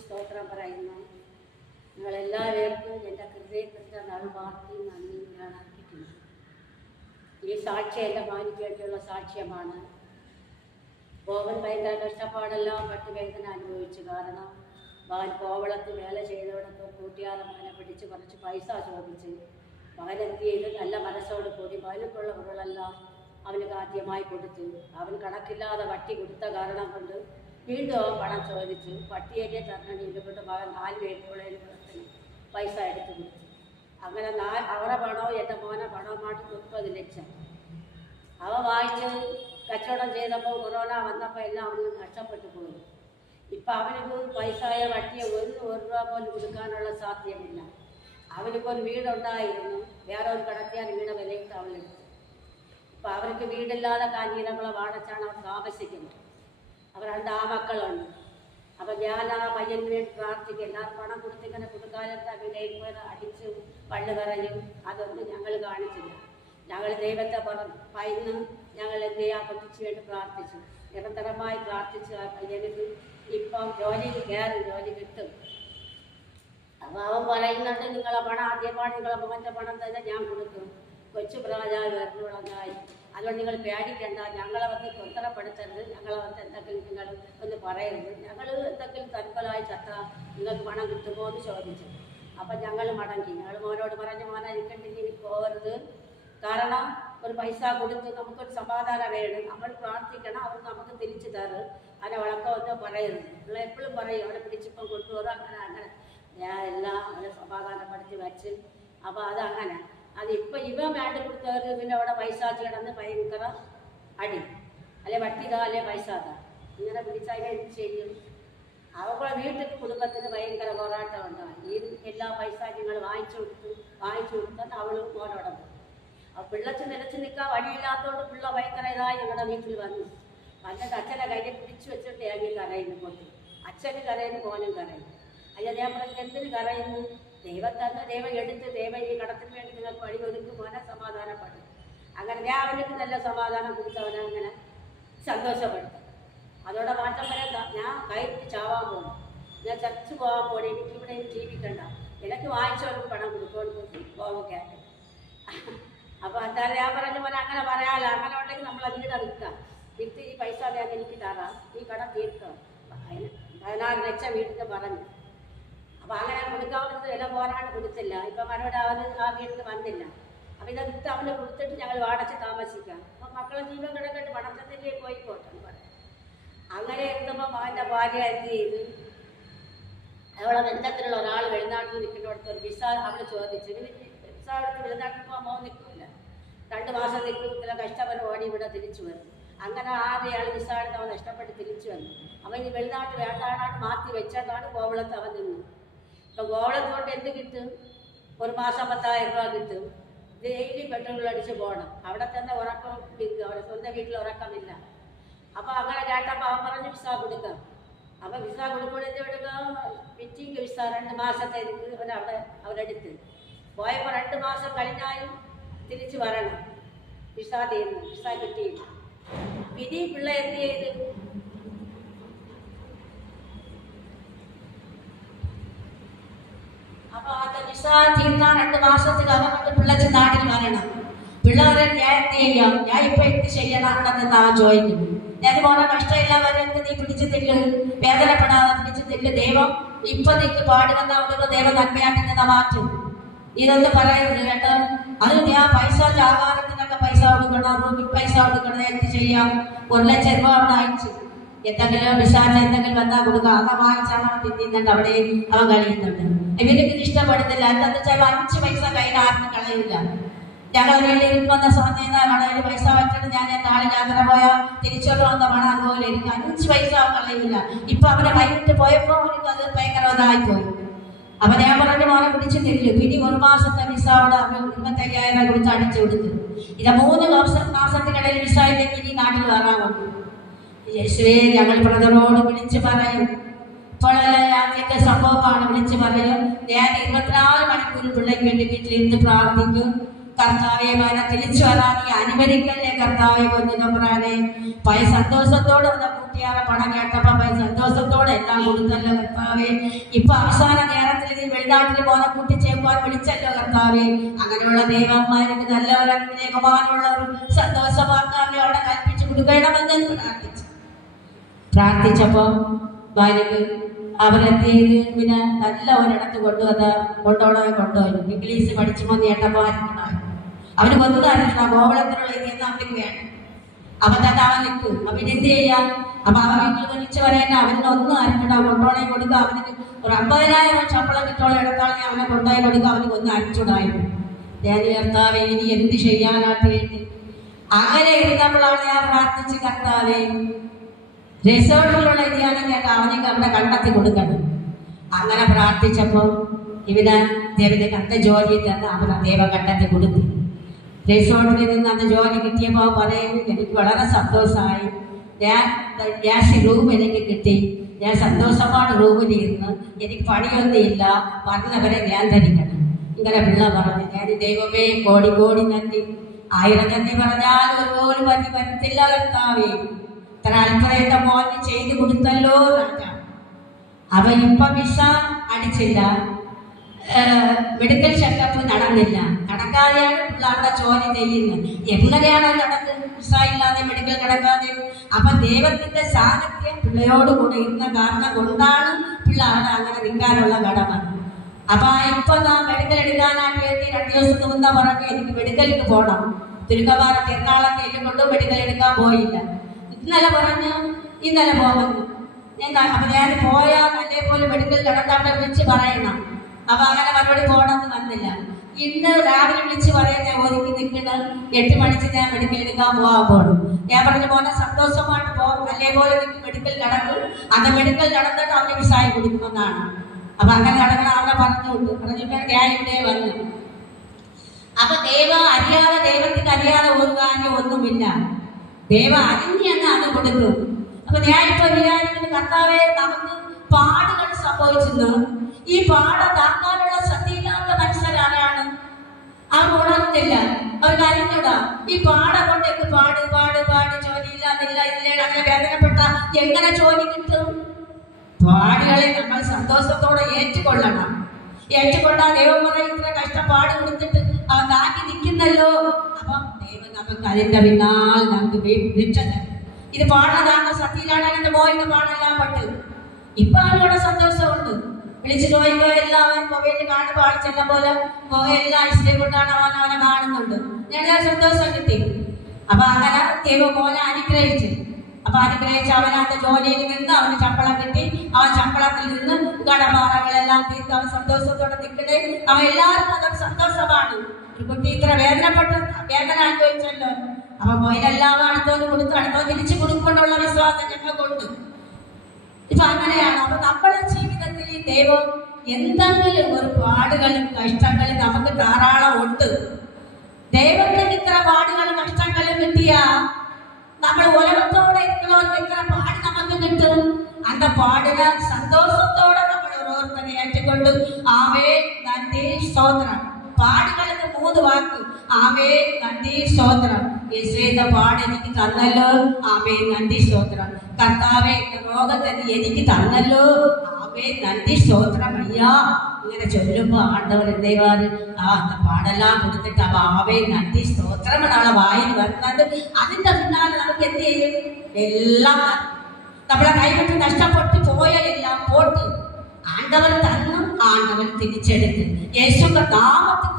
സ്തോത്രം പറയുന്നു. നിങ്ങളെല്ലാവർക്കും എന്റെ ഹൃദയത്തിന്റെ നടുവാർത്തി നന്ദി ഞാൻ അർപ്പിക്കുന്നു. ഈ സാക്ഷി എന്റെ മാനിക്ക് സാക്ഷ്യമാണ്. ബോബൻ ഭയങ്കര കഷ്ടപ്പാടെല്ലാം പട്ടുവേദന അനുഭവിച്ചു. കാരണം മകൻ കോവളത്ത് വേല ചെയ്തവിടത്ത് കൂട്ടിയാതെ മകനെ പിടിച്ച് കുറച്ച് പൈസ ചോദിച്ച് മകൻ ചെയ്ത്? നല്ല മനസ്സോട് കൂടി മകനക്കുള്ള ഉരുളെല്ലാം അവന് കാദ്യമായി കൊടുത്തു. അവൻ കണക്കില്ലാതെ വട്ടി കൊടുത്ത കാരണം കൊണ്ട് വീണ്ടും പണം ചോദിച്ചു. പട്ടിയൊക്കെ തരണി കൊണ്ട് മകൻ നാല് പേരുകളിൽ പൈസ എടുത്തു കൊടുത്തു. അങ്ങനെ നാല് അവരുടെ പണവും എന്റെ മോനെ പണവുമായിട്ട് മുപ്പത് ലക്ഷം. അവ വായിച്ച് കച്ചവടം ചെയ്തപ്പോൾ കൊറോണ വന്നപ്പോൾ എല്ലാം അവന് നഷ്ടപ്പെട്ടു പോയി. ഇപ്പം അവനിക്ക് പൈസയായ വട്ടിയെ ഒരു ഒരു രൂപ പോലും കൊടുക്കാനുള്ള സാധ്യമില്ല അവനിപ്പോൾ ഒരു വീടുണ്ടായിരുന്നു. വേറെ ഒരു കടത്തിയാൽ വീട് വിലയിട്ട് അവളെടുത്തു ഇപ്പം അവർക്ക് വീടില്ലാതെ കാഞ്ഞീരങ്ങളെ വാടച്ചാണ് അവർ താമസിക്കുന്നത്. അവർ രണ്ട് ആ മക്കളുണ്ട് അപ്പം ഞാൻ ആ പയ്യന് വേണ്ടി പ്രാർത്ഥിക്കും. എല്ലാവരും പണം കൊടുത്തിങ്ങനെ കൊടുക്കാനത്തെ വിലയിൽ പോയത് അടിച്ച് പള്ളു പറയും അതൊന്നും ഞങ്ങൾ കാണിച്ചില്ല. ഞങ്ങൾ ദൈവത്തെ പറ പയന്ന് ഞങ്ങൾ എന്ത് ചെയ്യാൻ കൊട്ടിച്ചു വേണ്ടി പ്രാർത്ഥിച്ചു. നിരന്തരമായി പ്രാർത്ഥിച്ചു ആ പയ്യനക്ക് ഇപ്പം ജോലിക്ക് കയറും ജോലി കിട്ടും. അപ്പോൾ അവൻ പറയുന്നുണ്ട് നിങ്ങളെ പണം ആദ്യമാണ് നിങ്ങളെ മോന്റെ പണം തന്നെ ഞാൻ കൊടുക്കും. കൊച്ചു പ്രാജാവ് വരുന്നുള്ളതായി അതുകൊണ്ട് നിങ്ങൾ പേടിക്കേണ്ട. ഞങ്ങളെ വന്ന് തൊത്തറപ്പെടുത്തരുത് ഞങ്ങളെ വന്ന് എന്തെങ്കിലും നിങ്ങൾ ഒന്ന് പറയരുത്. ഞങ്ങൾ എന്തെങ്കിലും തൽഫലമായി ചത്ത നിങ്ങൾക്ക് പണം കിട്ടുമോ എന്ന് ചോദിച്ചു. അപ്പം ഞങ്ങൾ മടങ്ങി. ഞങ്ങൾ മോനോട് പറഞ്ഞു മോനെ ഇരിക്കണ്ടെങ്കിൽ ഇനി പോകരുത് കാരണം ഒരു പൈസ കൊടുത്ത് നമുക്കൊരു സമാധാനം വേണം. നമ്മൾ പ്രാർത്ഥിക്കണം അവർ നമുക്ക് തിരിച്ചു തരും. അങ്ങനെ വന്ന് പറയരുത്. നിങ്ങൾ എപ്പോഴും പറയും അവിടെ പിടിച്ചിപ്പം കൊണ്ടുപോകും അങ്ങനെ അങ്ങനെ. ഞാൻ എല്ലാം അവരെ സമാധാനപ്പെടുത്തി വച്ച്. അപ്പോൾ അത് ഇപ്പം ഇവ വേണ്ട കൊടുത്തവർ പിന്നെ അവിടെ പൈസ കിടന്ന് ഭയങ്കര അടി. അല്ലെ വട്ടിതാ അല്ലെ പൈസാത. ഇങ്ങനെ പിടിച്ചാൽ എന്ത് ചെയ്യും? അവരുടെ വീട്ടിൽ കുടുംബത്തിന് ഭയങ്കര പോരാട്ടം ഉണ്ടാവും ഈ എല്ലാ പൈസ നിങ്ങൾ വാങ്ങിച്ചു കൊടുത്തു വാങ്ങിച്ചു കൊടുത്താൽ അവളും മോനോടെ ആ പിള്ളച്ച് നിലച്ച് നിൽക്കാൻ വഴിയില്ലാത്തതുകൊണ്ട് പിള്ള ഭയങ്കര ഇതായി ഞങ്ങളുടെ വീട്ടിൽ വന്നു. വന്നിട്ട് അച്ഛനെ കയ്യിൽ പിടിച്ചു വെച്ചിട്ട് ഏകിൽ കരയുന്നു പോയി അച്ഛന് കരയുന്നു മോനും കരയുന്നു. അയ്യ ഞാൻ പറഞ്ഞു എന്തിന് കരയുന്നു? ദൈവം തന്നെ ദൈവം എടുത്ത് ദൈവം ഈ കടത്തിന് വേണ്ടി നിങ്ങൾക്ക് വഴി ഒതുക്കി മോനെ സമാധാനപ്പെടും അങ്ങനെ അവനക്ക് നല്ല സമാധാനം അവനെ അങ്ങനെ സന്തോഷപ്പെടുത്തും. അതോടെ മാറ്റം വരണ്ട. ഞാൻ കൈയിട്ട് ചാവാൻ പോകണം ഞാൻ ചർച്ച് പോകാൻ പോകണം എനിക്ക് ഇവിടെ ഇനി ജീവിക്കണ്ട. എനിക്ക് വാങ്ങിച്ചവർക്ക് പണം കൊടുക്കൊണ്ട് പോവൊക്കെ അപ്പോൾ എന്തായാലും ഞാൻ പറഞ്ഞ പോലെ അങ്ങനെ പറയാലോ. അങ്ങനെ ഉണ്ടെങ്കിൽ നമ്മൾ അതിന്റെ നിൽക്കാം വിത്ത് ഈ പൈസ ഞാൻ എനിക്ക് തരാം. ഈ കട തീർക്കാം. അതിന് പതിനാറ് ലക്ഷം വീട്ടിൽ പറഞ്ഞു. അപ്പൊ അങ്ങനെ കൊടുക്കാവുന്നത് വില പോരാണ് കൊടുത്തില്ല. ഇപ്പൊ അവന് ആ വീട്ടിൽ വന്നില്ല. അപ്പൊ ഇത് വിത്ത് അവന് കൊടുത്തിട്ട് ഞങ്ങൾ വാടച്ച് താമസിക്കാം. അപ്പൊ മക്കളെ ജീവൻ കിടക്കട്ട് പണത്തത്തിലേ പോയി പോട്ടെ എന്ന് പറയാം. അങ്ങനെ ഇരുന്നപ്പോ മകന്റെ ഭാര്യ എന്ത് ചെയ്തു? അവളെ ബന്ധത്തിലുള്ള ഒരാൾ വെളിനാട്ടിൽ നിൽക്കുന്നിടത്ത് ഒരു വിസ അവൾ ചോദിച്ചു. "ഇനി വിസ എടുത്ത് വെളിനാട്ടിൽ പോകാൻ മോൻ നിൽക്കില്ല രണ്ട് മാസം നിൽക്കും ചില കഷ്ടപ്പെട്ട് ഓടി ഇവിടെ തിരിച്ചു വരും. അങ്ങനെ ആരെയാൾ വിസ എടുത്ത് അവൻ നഷ്ടപ്പെട്ട് തിരിച്ചു വന്നു. അവൻ ഈ വെളിനാട്ട് വേണ്ടാടാണ് മാറ്റി വെച്ചതാണ് കോവളത്ത് അവൻ നിന്നു. ഇപ്പൊ കോവളത്ത് കൊണ്ട് എന്ത് കിട്ടും? ഒരു മാസം പത്തായിരം രൂപ കിട്ടും. ഡെയിലി പെട്രോൾ അടിച്ച് പോകണം അവിടെ തന്നെ ഉറക്കം. അവിടെ സ്വന്തം വീട്ടിൽ ഉറക്കമില്ല. അപ്പോൾ അങ്ങനെ കേട്ടപ്പോൾ അവൻ പറഞ്ഞു വിസ കൊടുക്കാം. അപ്പോൾ വിസ കൊടുക്കുമ്പോൾ എന്ത് കൊടുക്കാം? മീറ്റിംഗ് വിസ രണ്ട് മാസത്തെ അവൻ അവിടെ അവരെടുത്ത് പോയപ്പോ രണ്ട് മാസം കഴിഞ്ഞാലും തിരിച്ചു വരണം. വിസ തീർന്നു വിസ കിട്ടിയില്ല. വിധി പിള്ള എന്ത് ചെയ്ത് അപ്പൊ തീർന്ന രണ്ട് മാസത്തിനകം പിള്ളച്ച് നാട്ടിൽ വരണം. പിള്ളേരെ ഞാൻ എന്ത് ചെയ്യാം. ഞാൻ ഇപ്പൊ എന്ത് ചെയ്യണമെന്ന് അവൻ ചോദിക്കുന്നു. ഞാൻ മോനെ കഷ്ടമില്ലാവരെന്ത് നീ പിടിച്ചു തില്ല് വേദനപ്പെടാതെ പിടിച്ചു തില്ല് ദൈവം ഇപ്പൊ നിക്ക് പാടുവെന്ന അവർക്ക് ദൈവം നന്മയാക്കി നിന്ന മാറ്റും. ഇതൊന്നും പറയരുത് കേട്ടോ. അത് ഞാൻ പൈസ ആഹാരത്തിനൊക്കെ പൈസ കൊടുക്കണം റൂമിൽ പൈസ കൊടുക്കണം എന്ത് ചെയ്യാം? ഒരു ലക്ഷം രൂപ അവിടെ അയച്ചു. എന്തെങ്കിലും വിശാല എന്തെങ്കിലും വന്നാൽ കൊടുക്കുക. അത് വാങ്ങിച്ചാണ് അവൻ തിന്നുന്നുണ്ട് അവിടെ അവൻ കഴിയുന്നുണ്ട് ഇവർക്ക് ഇഷ്ടപ്പെടുന്നില്ല. എന്താണെന്ന് വെച്ചാൽ അഞ്ച് പൈസ കയ്യിൽ ആർക്കും കളയില്ല. ഞങ്ങൾ വീട്ടിൽ വന്ന സമയത്ത് കടയിൽ പൈസ വെച്ചിട്ട് ഞാൻ നാളെ യാത്ര പോയാൽ തിരിച്ചോട്ട് വന്ന പണം അതുപോലെ എനിക്ക് അഞ്ച് പൈസ അവൻ കളയില്ല. ഇപ്പൊ അവനെ വൈകിട്ട് പോയപ്പോ അവർക്ക് അത് ഭയങ്കര ഇതായിപ്പോയി. അപ്പൊ ഞാൻ പറഞ്ഞിട്ട് മോനെ പിടിച്ചു തരില്ല പിന്നെ ഒരു മാസത്തെ വിസ അവിടെ അവൻ ഇരുപത്തയ്യായിരം കൊടുത്ത് അടിച്ചു കൊടുത്തു. ഇത് മൂന്ന് മാസം മാസത്തിനിടയിൽ വിസ ഇല്ലെങ്കിൽ ഇനി നാട്ടിൽ വരാമോ യേശുവേ ഞങ്ങൾ ബ്രദറോട് വിളിച്ചു പറയും. ഇപ്പോഴല്ല ആദ്യത്തെ സംഭവമാണ് വിളിച്ചു പറയും. ഞാൻ ഇരുപത്തിനാല് മണിക്കൂർ പിള്ളേക്ക് വേണ്ടി വീട്ടിലിരുന്ന് പ്രാർത്ഥിക്കും. കർത്താവെ മാന തിരിച്ചു വരാൻ നീ അനുവദിക്കല്ലേ കർത്താവെ കൊന്നു തമ്പുരാനെ. പയ സന്തോഷത്തോടെ വന്ന കൂട്ടിയാറെ പണം കേട്ടപ്പോ പയ സന്തോഷത്തോടെ എല്ലാം കൊടുത്തല്ലോ കർത്താവെ. ഇപ്പൊ അവസാന നേരത്തിൽ നീ വെളിനാട്ടിൽ പോന്ന കൂട്ടിച്ചേർക്കാൻ വിളിച്ചല്ലോ കർത്താവെ. അങ്ങനെയുള്ള ദൈവന്മാർക്ക് നല്ലവരും ബഹുമാനമുള്ളവരും സന്തോഷമാക്കാമേ അവിടെ കൽപ്പിച്ചു കൊടുക്കണമെന്ന് പ്രാർത്ഥിച്ചു. പ്രാർത്ഥിച്ചപ്പോ ഭാര്യക്ക് അവരെത്തി പിന്നെ നല്ല ഒരിടത്ത് കൊണ്ടുവന്ന് കൊണ്ടുപോകണമേ കൊണ്ടുപോയി ഇംഗ്ലീഷ് പഠിച്ചു നേട്ടപ്പോ അവർ അവന് ഒന്നും അറിയില്ല ഗോവളത്തിനുള്ള ഇതിന്ന് അവർക്ക് വേണം അവൻ തന്നെ അവൻ നിൽക്കും. അവൻ എന്ത് ചെയ്യാം? അപ്പൊ അവൻ വീട്ടിൽ വിളിച്ചു പറയേണ്ട അവന് ഒന്നും അറിഞ്ഞിട്ട് കൊണ്ടോണെ കൊടുക്കുക. അവന് ഒരു അമ്പതിനായിരം ശമ്പളം കിട്ടുള്ള ഇടത്താണെങ്കിൽ അവനെ കൊണ്ടുപോയി കൊടുക്കുക. അവന് ഒന്നും അരിച്ചുടായിരുന്നു ഞാൻ കർത്താവെ ഇനി എന്ത് ചെയ്യാനായിട്ട് വേണ്ടി? അങ്ങനെ ഇരുന്നപ്പോഴാണ് ഞാൻ പ്രാർത്ഥിച്ച് കർത്താവേ റിസോർട്ടിലുള്ള ഇതിയാണെങ്കിൽ അവനൊക്കെ അവിടെ കണ്ടെത്തി കൊടുക്കണം. അങ്ങനെ പ്രാർത്ഥിച്ചപ്പോൾ ഇവന് ദേവന് കണ്ട ജോലി തന്ന് അവൻ ദൈവം കണ്ടെത്തി കൊടുത്തു. റിസോർട്ടിൽ നിന്ന് അന്ന് ജോലി കിട്ടിയപ്പോൾ പറയും എനിക്ക് വളരെ സന്തോഷമായി. ഞാൻ ക്യാഷ് റൂം എനിക്ക് കിട്ടി. ഞാൻ സന്തോഷമാണ് റൂമിൽ ഇരുന്ന് എനിക്ക് പണിയൊന്നുമില്ല. പറഞ്ഞവരെ ഞാൻ ധരിക്കണം. ഇങ്ങനെ പിള്ള പറഞ്ഞു. ഞാൻ ദൈവമേ കോടി കോടി നന്ദി. ആയിരം നന്ദി പറഞ്ഞാൽ ഒരുപോലെ പറ്റി വരത്തില്ല കർത്താവേ. ഇത്ര അത്ഭുതത്തെ മോന് ചെയ്തു കൊടുത്തല്ലോ രാജാ അവ ഇപ്പൊ വിസ അടിച്ചില്ല. മെഡിക്കൽ ചെക്കപ്പ് നടന്നില്ല. നടക്കാതെയാണ് പിള്ളേരുടെ ജോലി ചെയ്യുന്നത്. എങ്ങനെയാണ് നടക്ക്? വിസ ഇല്ലാതെ മെഡിക്കൽ നടക്കാതെ? അപ്പൊ ദൈവത്തിന്റെ സാന്നിധ്യം പിള്ളയോട് കൂടെ ഇരുന്ന കാരണം കൊണ്ടാണ് പിള്ളേരുടെ അങ്ങനെ നിൽക്കാനുള്ള കടമ അപ്പൊ ഇപ്പൊ നാ മെഡിക്കൽ എടുക്കാനായിട്ട് വേണ്ടി രണ്ടു ദിവസത്തിന് മുന്നാ പറഞ്ഞു എനിക്ക് മെഡിക്കലിന് പോകണം തിരുക്കവാറ എറണാകുളത്തേക്ക് കൊണ്ട് മെഡിക്കൽ എടുക്കാൻ പോയില്ല. ഇന്നലെ പറഞ്ഞു ഇന്നലെ പോകുന്നു. ഞാൻ അപ്പൊ ഞാൻ പോയാൽ അതേപോലെ മെഡിക്കൽ നടത്താണ്ട് വിളിച്ച് പറയണം. അപ്പൊ അങ്ങനെ മറുപടി പോകണമെന്ന് വന്നില്ല. ഇന്ന് രാവിലെ വിളിച്ച് പറയാൻ ഞാൻ ഒരുക്കി നിൽക്കണം എട്ട് മണിക്ക് ഞാൻ മെഡിക്കൽ എടുക്കാൻ പോകാൻ പോകണം ഞാൻ പറഞ്ഞു മോനെ സന്തോഷമായിട്ട് പോകും അതേപോലെ നിങ്ങൾക്ക് മെഡിക്കൽ നടക്കും. അത് മെഡിക്കൽ നടന്നിട്ട് അവന് വിസായി കൊടുക്കുമെന്നാണ്. അപ്പൊ അങ്ങനെ നടക്കണം അവനെ പറഞ്ഞുകൊണ്ട് പറഞ്ഞിട്ട് ഞാൻ ഇവിടെ വന്നു. അപ്പൊ ദൈവം അറിയാതെ ദൈവത്തിന് അറിയാതെ ഒരു കാര്യം ഒന്നുമില്ല. ദൈവം അറിഞ്ഞെന്ന് അത് കൊടുത്തു. അപ്പൊ ഞാൻ ഇപ്പൊ വിചാരിക്കുന്നത് കർത്താവെ നമുക്ക് പാടുകൾ സംഭവിച്ചെന്ന് ഈ പാട താക്കാനുള്ള ശ്രദ്ധയില്ലാത്ത മനുഷ്യരാരാണ്. അവർ ഉണർന്നില്ല. അവർക്ക് അറിഞ്ഞൂടാ ഈ പാട കൊണ്ടേക്ക് പാട് പാട് പാട്. ജോലിയില്ലാതില്ല ഇല്ല അങ്ങനെ വേദനപ്പെട്ട എങ്ങനെ ജോലി കിട്ടും? പാടുകളെ നമ്മൾ സന്തോഷത്തോടെ ഏറ്റുകൊള്ളണം. ഏറ്റുകൊണ്ടാ ദൈവം പറയും ഇത്ര കഷ്ടപ്പാട് കൊടുത്തിട്ട് അവൻ താക്കി നിൽക്കുന്നല്ലോ. അപ്പം നമുക്ക് അതിന്റെ പിന്നാൽ നമുക്ക് രക്ഷ ഇത് പാടുന്നതാണ് എന്റെ മോയിന്റെ പാടെല്ലാം പട്ട് ഇപ്പൊ അവനോട് സന്തോഷമുണ്ട്? വിളിച്ചു ചോദിക്കോ എല്ലാവരും മൊബൈലിൽ കാണുമ്പോൾ ആൾ പോലെ എല്ലാ ഐശ്വര്യം കൊണ്ടാണ് അവൻ അവനെ കാണുന്നുണ്ട്. ഞാൻ സന്തോഷം കിട്ടി. അപ്പൊ അങ്ങനെ ദൈവം പോലെ അനുഗ്രഹിച്ചു. അപ്പൊ അനുഗ്രഹിച്ച് അവനവന്റെ ജോലിയിൽ നിന്ന് അവന് ശമ്പളം കിട്ടി. അവൻ ശമ്പളത്തിൽ നിന്ന് കടമാറകളെല്ലാം തീർത്ത് അവൻ സന്തോഷത്തോടെ നിൽക്കട്ടെ. അവൻ എല്ലാവർക്കും അതൊരു സന്തോഷമാണ്. കുട്ടി ഇത്ര വേദനപ്പെട്ട വേദന അനുഭവിച്ചല്ലോ. അപ്പൊ മോയിലെല്ലാം അടുത്തോന്ന് കൊടുത്ത് അടുത്തോ തിരിച്ചു കൊടുക്കൊണ്ടുള്ള വിശ്വാസം ഞങ്ങൾക്കുണ്ട്. ഇപ്പൊ അങ്ങനെയാണ്. അപ്പൊ നമ്മുടെ ജീവിതത്തിൽ ദൈവം എന്തെങ്കിലും ഒരു പാടുകളും കഷ്ടങ്ങളും നമുക്ക് ധാരാളം ഉണ്ട്. ദൈവത്തിന് ഇത്ര പാടുകളും കഷ്ടങ്ങളും കിട്ടിയ നമ്മൾ ഉലകത്തോടെ ഇരിക്കണവർക്ക് ഇത്ര പാട് നമുക്ക് കിട്ടും. അന്ത പാടിന സന്തോഷത്തോടെ നമ്മൾ ഓരോരുത്തരെ ഏറ്റുകൊണ്ട്. ആവേ നന്ദി സ്തോത്രം. പാടുകൾക്ക് മൂന്ന് വാക്ക്. ആമേ നന്ദി സ്തോത്രം. യേശുവിന്റെ പാട് എനിക്ക് തന്നല്ലോ. ആമേ നന്ദി സ്തോത്രം. കർത്താവെ എന്റെ രോഗത്തെ നീ എനിക്ക് തന്നല്ലോ. കർത്താവേ നന്ദി സ്തോത്രമയ്യാ ഇങ്ങനെ ചൊല്ലുമ്പോൾ ആണ്ടവർ എന്തെയ്യുവാർ ആ പാടെല്ലാം കൊടുത്തിട്ട് ആ ബാവേ നന്ദി സ്തോത്രം എന്നാണ് വായിൽ വരുന്നത്. അതിന്റെ പിന്നാലെ നമുക്ക് എന്ത് ചെയ്യും? എല്ലാം നമ്മളെ കൈവിട്ട് നഷ്ടപ്പെട്ടു പോയ എല്ലാം പോട്ട് ആണ്ടവർ തന്നു ആണ്ടവൻ തിരിച്ചെടുത്ത്. യേശുക്ക നാമത്തിൽ